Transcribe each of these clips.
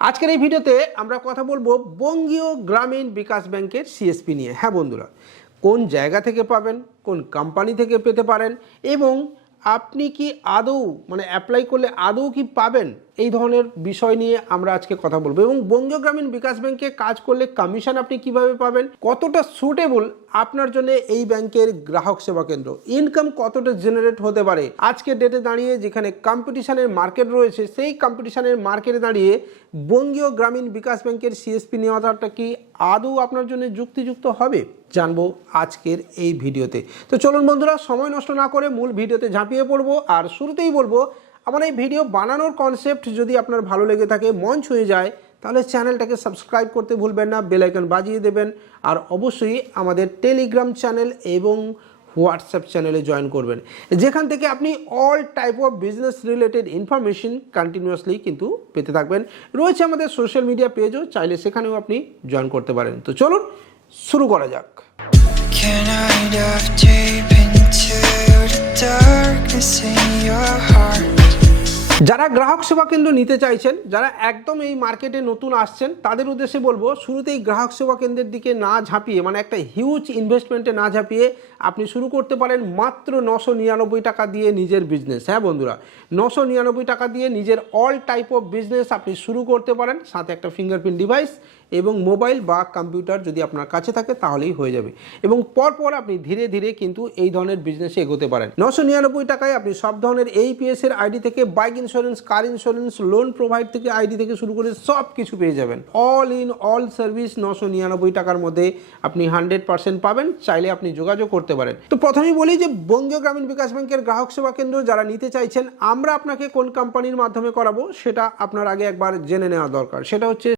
আজকের এই ভিডিওতে আমরা কথা বলব বঙ্গীয় গ্রামীণ বিকাশ ব্যাংকের সিএসপি নিয়ে। হ্যাঁ বন্ধুরা, কোন জায়গা থেকে পাবেন, কোন কোম্পানি থেকে পেতে পারেন এবং আপনি কি আদৌ মানে অ্যাপ্লাই করলে আদৌ কি পাবেন এই ধরনের বিষয় নিয়ে আমরা আজকে কথা বলব। এবং বঙ্গীয় গ্রামীণ বিকাশ ব্যাংকে কাজ করলে কমিশন আপনি কীভাবে পাবেন? কতটা সুটেবল আপনার জন্য এই ব্যাংকের গ্রাহক সেবা কেন্দ্র? ইনকাম কতটা জেনারেট হতে পারে? আজকের ডেটে দাঁড়িয়ে যেখানে কম্পিটিশনের মার্কেট রয়েছে, সেই কম্পিটিশনের মার্কেটে দাঁড়িয়ে বঙ্গীয় গ্রামীণ বিকাশ ব্যাংকের সিএসপি নেওয়াটা কি আদৌ আপনার জন্য যুক্তিযুক্ত হবে? জানব আজকের এই ভিডিওতে। তো চলুন বন্ধুরা, সময় নষ্ট না করে মূল ভিডিওতে ঝাঁপিয়ে পড়ব। আর শুরুতেই বলব আমার এই ভিডিও বানানোর কনসেপ্ট যদি আপনার ভালো লেগে থাকে, মন ছুঁয়ে যায়, তাহলে চ্যানেলটাকে সাবস্ক্রাইব করতে ভুলবেন না বেল আইকন বাজিয়ে দেবেন, আর অবশ্যই আমাদের টেলিগ্রাম চ্যানেল এবং হোয়াটসঅ্যাপ চ্যানেলে জয়েন করবেন। যেখান থেকে আপনি all type of business related information continuously কিন্তু পেতে থাকবেন। রয়েছে আমাদের সোশ্যাল মিডিয়া পেজও চাইলে সেখানেও আপনি জয়েন করতে পারেন। তো চলুন, শুরু করা যাক। Can I dive deep into the darkness in your heart? যারা গ্রাহক সেবা কেন্দ্র নিতে চাইছেন, যারা একদম এই মার্কেটে নতুন আসছেন, তাদের উদ্দেশ্যে বলব, শুরুতেই গ্রাহক সেবা কেন্দ্রের দিকে না ঝাঁপিয়ে মানে একটা হিউজ ইনভেস্টমেন্টে না ঝাঁপিয়ে আপনি শুরু করতে পারেন মাত্র নশো নিরানব্বই টাকা দিয়ে নিজের বিজনেস হ্যাঁ বন্ধুরা, নশো নিরানব্বই টাকা দিয়ে নিজের অল টাইপ অফ বিজনেস আপনি শুরু করতে পারেন, সাথে একটা ফিঙ্গারপ্রিন্ট ডিভাইস এবং মোবাইল বা কম্পিউটার যদি আপনার কাছে থাকে তাহলেই হয়ে যাবে। এবং পরপর আপনি ধীরে ধীরে কিন্তু এই ধরনের বিজনেসে এগোতে পারেন। নশো নিরানব্বই টাকায় আপনি সব ধরনের এই পিএস এর আইডি থেকে bike insurance car insurance loan provide থেকে আইডি থেকে শুরু করে সব কিছু পেয়ে যাবেন। অল ইন অল সার্ভিস নশো নিরানব্বই টাকার মধ্যে আপনি হান্ড্রেড পার্সেন্ট পাবেন, চাইলে আপনি যোগাযোগ করতে পারেন। তো প্রথমেই বলি যে বঙ্গীয় গ্রামীণ বিকাশ ব্যাংকের গ্রাহক সেবা কেন্দ্র যারা নিতে চাইছেন, আমরা আপনাকে কোন কোম্পানির মাধ্যমে করাবো সেটা আপনার আগে একবার জেনে নেওয়া দরকার। সেটা হচ্ছে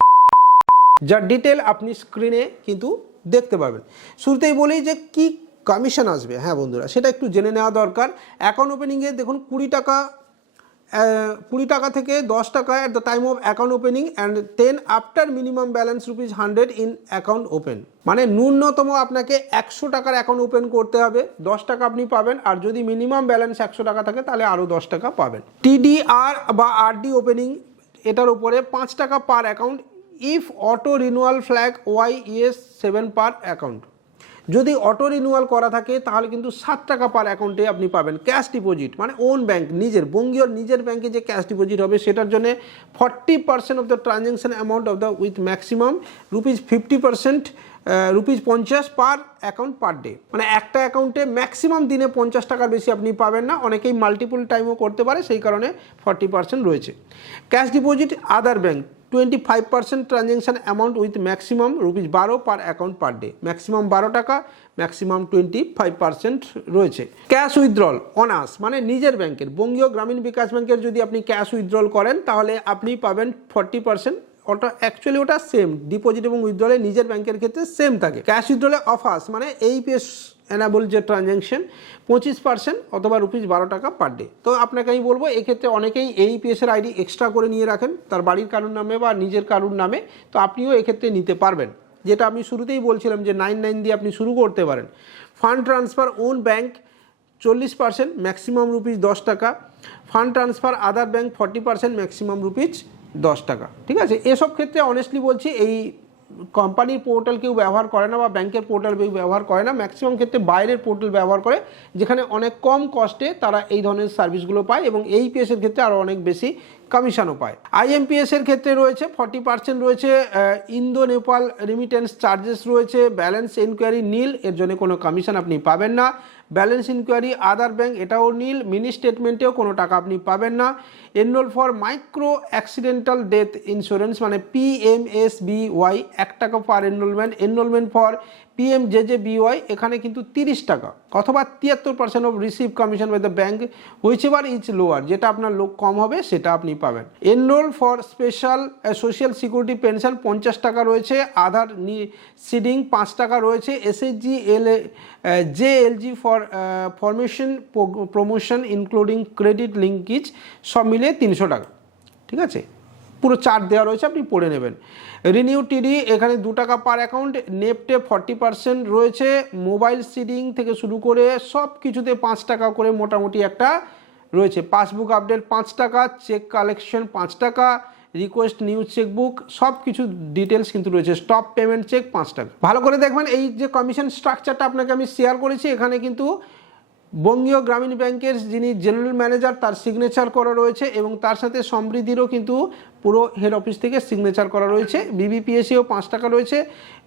যার ডিটেল আপনি স্ক্রিনে কিন্তু দেখতে পাবেন। শুরুতেই বলি যে কি কমিশন আসবে? হ্যাঁ বন্ধুরা, সেটা একটু জেনে নেওয়া দরকার। অ্যাকাউন্ট ওপেনিংয়ে দেখুন কুড়ি টাকা কুড়ি টাকা থেকে দশ টাকা at the time of account opening and ten after minimum balance rupees hundred in account open মানে ন্যূনতম আপনাকে একশো টাকার অ্যাকাউন্ট ওপেন করতে হবে। দশ টাকা আপনি পাবেন, আর যদি মিনিমাম ব্যালেন্স একশো টাকা থাকে, তাহলে আরও দশ টাকা পাবেন। টিডিআর বা আরডি ওপেনিং এটার উপরে পাঁচ টাকা per account if auto renewal flag Y ES seven per account যদি অটো রিনুয়াল করা থাকে, তাহলে কিন্তু সাত টাকা পার অ্যাকাউন্টে আপনি পাবেন ক্যাশ ডিপোজিট মানে ওন ব্যাংক নিজের বঙ্গীয় নিজের ব্যাংকে যে ক্যাশ ডিপোজিট হবে, সেটার জন্য forty percent of the transaction amount of the with maximum rupees fifty percent rupees পঞ্চাশ পার অ্যাকাউন্ট পার ডে মানে একটা অ্যাকাউন্টে ম্যাক্সিমাম দিনে পঞ্চাশ টাকার বেশি আপনি পাবেন না, অনেকেই মাল্টিপল টাইমও করতে পারে, সেই কারণে ফর্টি পার্সেন্ট রয়েছে। Cash deposit other bank twenty five percent transaction amount with maximum rupees বারো per account per day maximum বারো টাকা ম্যাক্সিমাম টোয়েন্টি ফাইভ পার্সেন্ট রয়েছে। ক্যাশ উইথড্রল অনার্স মানে নিজের ব্যাংকের বঙ্গীয় গ্রামীণ বিকাশ ব্যাংকের যদি আপনি ক্যাশ উইথড্রল করেন, তাহলে আপনি পাবেন ফর্টি পার্সেন্ট ওটা অ্যাকচুয়ালি ওটা সেম ডিপোজিট এবং উইথড্রলে নিজের ব্যাংকের ক্ষেত্রে সেম থাকে। ক্যাশ উইথড্রলে অফার্স মানে এই পেস এনাবল যে ট্রানজ্যাকশন পঁচিশ পার্সেন্ট অথবা রুপিস বারো টাকা পার ডে তো আপনাকে আমি বলব, এক্ষেত্রে অনেকেই এই পিএসের আইডি এক্সট্রা করে নিয়ে রাখেন, তার বাড়ির কারুর নামে বা নিজের কারুর নামে, তো আপনিও এক্ষেত্রে নিতে পারবেন। যেটা আমি শুরুতেই বলছিলাম যে নাইন নাইন দিয়ে আপনি শুরু করতে পারেন। ফান্ড ট্রান্সফার ওন ব্যাংক চল্লিশ পার্সেন্ট ম্যাক্সিমাম রুপিস দশ টাকা। Fund transfer other bank forty percent maximum rupees দশ টাকা, ঠিক আছে? এসব ক্ষেত্রে অনেস্টলি বলছি, এই কোম্পানির পোর্টাল কেউ ব্যবহার করে না বা ব্যাংকের পোর্টাল কেউ ব্যবহার করে না। ম্যাক্সিমাম ক্ষেত্রে বাইরের পোর্টাল ব্যবহার করে, যেখানে অনেক কম কস্টে তারা এই ধরনের সার্ভিসগুলো পায় এবং এই পিএসের ক্ষেত্রে আরও অনেক বেশি কমিশনও পায় আইএমপিএস এর ক্ষেত্রে রয়েছে ফর্টি পার্সেন্ট রয়েছে ইন্দো নেপাল রিমিটেন্স চার্জেস রয়েছে ব্যালেন্স এনকোয়ারি নীল, এর জন্য কোনো কমিশন আপনি পাবেন না। ব্যালেন্স ইনকোয়ারি আদার ব্যাংক এটাও নীল মিনি স্টেটমেন্টেও কোনো টাকা আপনি পাবেন না। Enrol for micro accidental death insurance মানে পি এম এস পিএমএসবিওয়াই এক টাকা for enrolment enrolment for PM J J BY এখানে কিন্তু তিরিশ টাকা অথবা তিয়াত্তর percent of receive commission by the bank which ever is lower যেটা আপনার লোক কম হবে সেটা আপনি পাবেন। Enrol for special social security pension পঞ্চাশ টাকা রয়েছে আধার সিডিং পাঁচ টাকা রয়েছে SSG L J LG for formation promotion including credit linkage সব মিলিয়ে তিনশো টাকা। ঠিক আছে? পুরো চার্ট দেওয়া রয়েছে, আপনি পড়ে নেবেন। রিনিউ টিডি, এখানে দু টাকা পার অ্যাকাউন্ট নেপটে ফর্টি পার্সেন্ট রয়েছে মোবাইল সিডিং থেকে শুরু করে সব কিছুতে পাঁচ টাকা করে মোটামুটি একটা রয়েছে। পাসবুক আপডেট পাঁচ টাকা চেক কালেকশন পাঁচ টাকা রিকোয়েস্ট নিউজ চেকবুক সব কিছু ডিটেলস কিন্তু রয়েছে। স্টপ পেমেন্ট চেক পাঁচ টাকা। ভালো করে দেখবেন, এই যে কমিশন স্ট্রাকচারটা আপনাকে আমি শেয়ার করেছি, এখানে কিন্তু বঙ্গীয় গ্রামীণ ব্যাংকের যিনি জেনারেল ম্যানেজার, তার সিগনেচার করা রয়েছে এবং তার সাথে সমৃদ্ধিরও কিন্তু পুরো হেড অফিস থেকে সিগনেচার করা রয়েছে। বিবিপিএসিও পাঁচ টাকা রয়েছে।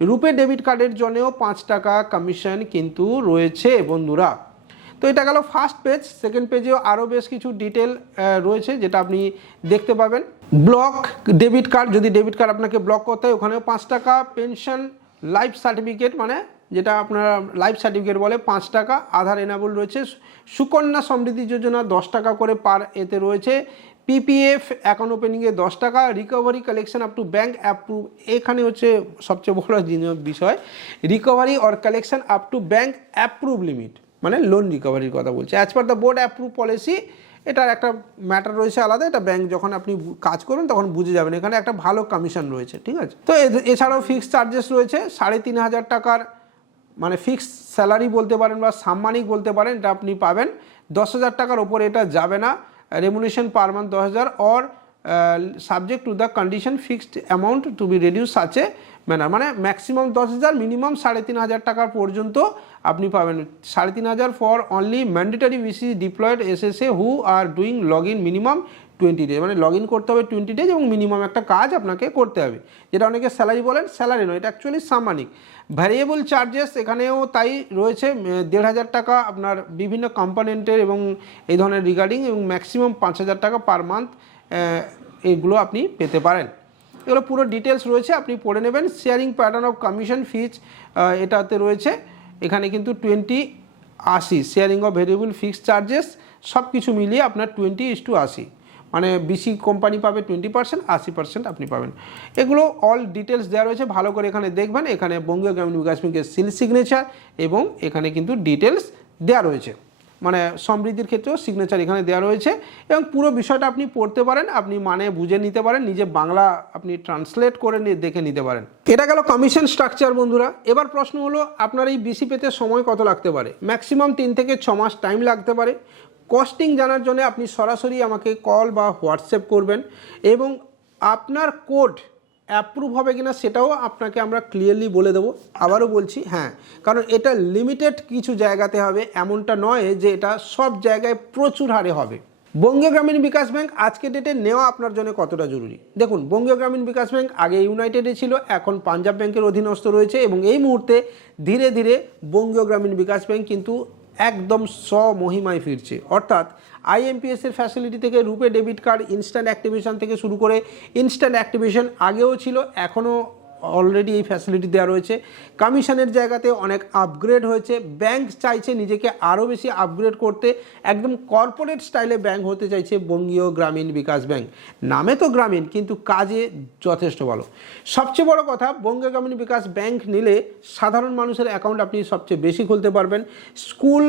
রুপে ডেবিট কার্ডের জন্যও পাঁচ টাকা কমিশন কিন্তু রয়েছে বন্ধুরা। তো এটা গেল ফার্স্ট পেজ সেকেন্ড পেজেও আরও বেশ কিছু ডিটেল রয়েছে যেটা আপনি দেখতে পাবেন। ব্লক ডেবিট কার্ড যদি ডেবিট কার্ড আপনাকে ব্লক করতে হয়, ওখানেও পাঁচ টাকা। পেনশন লাইফ সার্টিফিকেট মানে যেটা আপনার লাইফ সার্টিফিকেট বলে পাঁচ টাকা, আধার এনাবল রয়েছে। সুকন্যা সমৃদ্ধি যোজনা দশ টাকা করে পার এতে রয়েছে। পিপিএফ অ্যাকাউন্ট ওপেনিংয়ে দশ টাকা recovery collection up to bank approve এখানে হচ্ছে সবচেয়ে বড় বিষয় recovery or collection up to bank approve limit মানে লোন রিকভারির কথা বলছে। As per the board approve policy এটার একটা ম্যাটার রয়েছে আলাদা, এটা ব্যাংক যখন আপনি কাজ করুন তখন বুঝে যাবেন। এখানে একটা ভালো কমিশন রয়েছে, ঠিক আছে? তো এছাড়াও ফিক্সড চার্জেস রয়েছে, সাড়ে তিন হাজার টাকার মানে ফিক্সড স্যালারি বলতে পারেন বা সাম্মানিক বলতে পারেন, এটা আপনি পাবেন। দশ হাজার টাকার ওপরে এটা যাবে না। রেমুনেশন পার মান্থ দশ হাজার। Or subject to the condition fixed amount to be reduce আছে ম্যানার মানে ম্যাক্সিমাম দশ হাজার মিনিমাম সাড়ে তিন হাজার টাকার পর্যন্ত আপনি পাবেন। সাড়ে তিন হাজার for only mandatory BC deployed S S A who are doing log in minimum twenty days মানে লগ ইন করতে হবে টোয়েন্টি ডেজ এবং মিনিমাম একটা কাজ আপনাকে করতে হবে। যেটা অনেকে স্যালারি বলেন স্যালারি নয়, এটা অ্যাকচুয়ালি সাম্মানিক। ভ্যারিয়েবল চার্জেস এখানেও তাই রয়েছে দেড় হাজার টাকা আপনার বিভিন্ন কম্পোনেন্টের এবং এই ধরনের রিগার্ডিং এবং ম্যাক্সিমাম পাঁচ হাজার টাকা পার মান্থ এগুলো আপনি পেতে পারেন। এগুলো পুরো ডিটেলস রয়েছে, আপনি পড়ে নেবেন। Sharing pattern of commission fees এটাতে রয়েছে। এখানে কিন্তু টোয়েন্টি আশি sharing of variable fixed charges সব কিছু মিলিয়ে আপনার টোয়েন্টি ইস টু আশি। মানে বিসি কোম্পানি পাবে টোয়েন্টি পার্সেন্ট আশি পার্সেন্ট আপনি পাবেন। এগুলো অল ডিটেলস দেওয়া রয়েছে, ভালো করে এখানে দেখবেন। এখানে বঙ্গীয় গ্রামীণ বিকাশ ব্যাংকের সিল সিগনেচার এবং এখানে কিন্তু ডিটেলস দেওয়া রয়েছে। মানে সমৃদ্ধির ক্ষেত্রেও সিগনেচার এখানে দেওয়া রয়েছে এবং পুরো বিষয়টা আপনি পড়তে পারেন, আপনি মানে বুঝে নিতে পারেন, নিজে বাংলা আপনি ট্রান্সলেট করে দেখে নিতে পারেন। এটা গেল কমিশন স্ট্রাকচার বন্ধুরা। এবার প্রশ্ন হলো, আপনার এই বিসি পেতে সময় কত লাগতে পারে? ম্যাক্সিমাম তিন থেকে ছ মাস টাইম লাগতে পারে। কস্টিং জানার জন্য আপনি সরাসরি আমাকে কল বা হোয়াটসঅ্যাপ করবেন এবং আপনার কোড অ্যাপ্রুভ হবে কিনা সেটাও আপনাকে আমরা ক্লিয়ারলি বলে দেবো। আবারও বলছি হ্যাঁ কারণ এটা লিমিটেড কিছু জায়গাতে হবে, এমনটা নয় যে এটা সব জায়গায় প্রচুর হারে হবে। বঙ্গীয় গ্রামীণ বিকাশ ব্যাংক আজকে ডেটে নেওয়া আপনার জন্য কতটা জরুরি? দেখুন, বঙ্গীয় গ্রামীণ বিকাশ ব্যাংক আগে ইউনাইটেডে ছিল, এখন পাঞ্জাব ব্যাংকের অধীনস্থ রয়েছে এবং এই মুহূর্তে ধীরে ধীরে বঙ্গীয় গ্রামীণ বিকাশ ব্যাংক কিন্তু একদম স্বমহিমায় ফিরছে। অর্থাৎ আইএমপিএসের ফ্যাসিলিটি থেকে RuPay debit card instant activation থেকে শুরু করে ইনস্ট্যান্ট অ্যাক্টিভেশন আগেও ছিল, এখনও অলরেডি এই ফ্যাসিলিটি দেওয়া রয়েছে। কমিশনের জায়গাতে অনেক আপগ্রেড হয়েছে। ব্যাংক চাইছে নিজেকে আরও বেশি আপগ্রেড করতে। একদম কর্পোরেট স্টাইলে ব্যাংক হতে চাইছে বঙ্গীয় গ্রামীণ বিকাশ ব্যাংক। নামে তো গ্রামীণ, কিন্তু কাজে যথেষ্ট ভালো। সবচেয়ে বড় কথা, বঙ্গীয় গ্রামীণ বিকাশ ব্যাংক নিলে সাধারণ মানুষের অ্যাকাউন্ট আপনি সবচেয়ে বেশি খুলতে পারবেন। স্কুল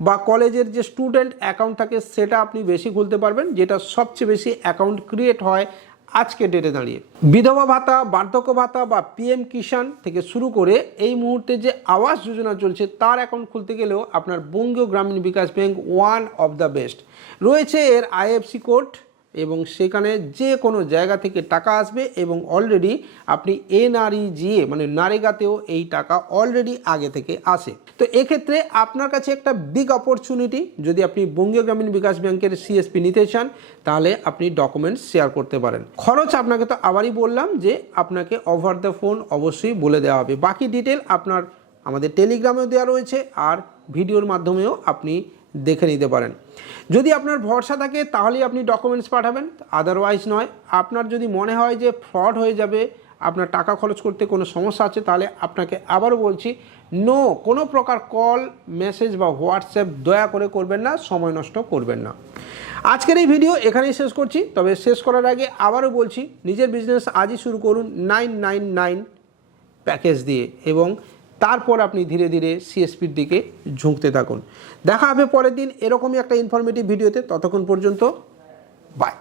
বা কলেজের যে স্টুডেন্ট অ্যাকাউন্ট থাকে, সেটা আপনি বেশি খুলতে পারবেন, যেটা সবচেয়ে বেশি অ্যাকাউন্ট ক্রিয়েট হয় আজকে ডেটে দাঁড়িয়ে। বিধবা ভাতা, বার্ধক্য ভাতা বা পিএম কিষাণ থেকে শুরু করে এই মুহূর্তে যে আবাস যোজনা চলছে, তার অ্যাকাউন্ট খুলতে গেলেও আপনার Bangiya Gramin Vikash bank one of the best রয়েছে এর আইএফসি কোড এবং সেখানে যে কোনো জায়গা থেকে টাকা আসবে এবং অলরেডি আপনি এনআরইজিএ মানে নারেগাতেও এই টাকা অলরেডি আগে থেকে আসে তো এক্ষেত্রে আপনার কাছে একটা বিগ অপরচুনিটি যদি আপনি বঙ্গীয় গ্রামীণ বিকাশ ব্যাংকের সিএসপি নিতে চান, তাহলে আপনি ডকুমেন্টস শেয়ার করতে পারেন। খরচ আপনাকে তো আবারই বললাম যে আপনাকে ওভার দ্য ফোন অবশ্যই বলে দেওয়া হবে। বাকি ডিটেল আপনার আমাদের টেলিগ্রামেও দেওয়া রয়েছে, আর ভিডিওর মাধ্যমেও আপনি দেখে নিতে পারেন। যদি আপনার ভরসা থাকে, তাহলেই আপনি ডকুমেন্টস পাঠাবেন। আদারওয়াইজ নয়। আপনার যদি মনে হয় যে ফ্রড হয়ে যাবে, আপনার টাকা খরচ করতে কোনো সমস্যা আছে, তাহলে আপনাকে আবারও বলছি নো কোনো প্রকার কল মেসেজ বা হোয়াটসঅ্যাপ দয়া করে করবেন না, সময় নষ্ট করবেন না। আজকের এই ভিডিও এখানেই শেষ করছি। তবে শেষ করার আগে আবারও বলছি, নিজের বিজনেস আজই শুরু করুন নাইন নাইন নাইন প্যাকেজ দিয়ে। এবং তারপর আপনি ধীরে ধীরে সিএসপির দিকে ঝুঁকতে থাকুন। দেখা হবে পরের দিন। এরকমই একটা ইনফরমেটিভ ভিডিওতে। ততক্ষণ পর্যন্ত বাই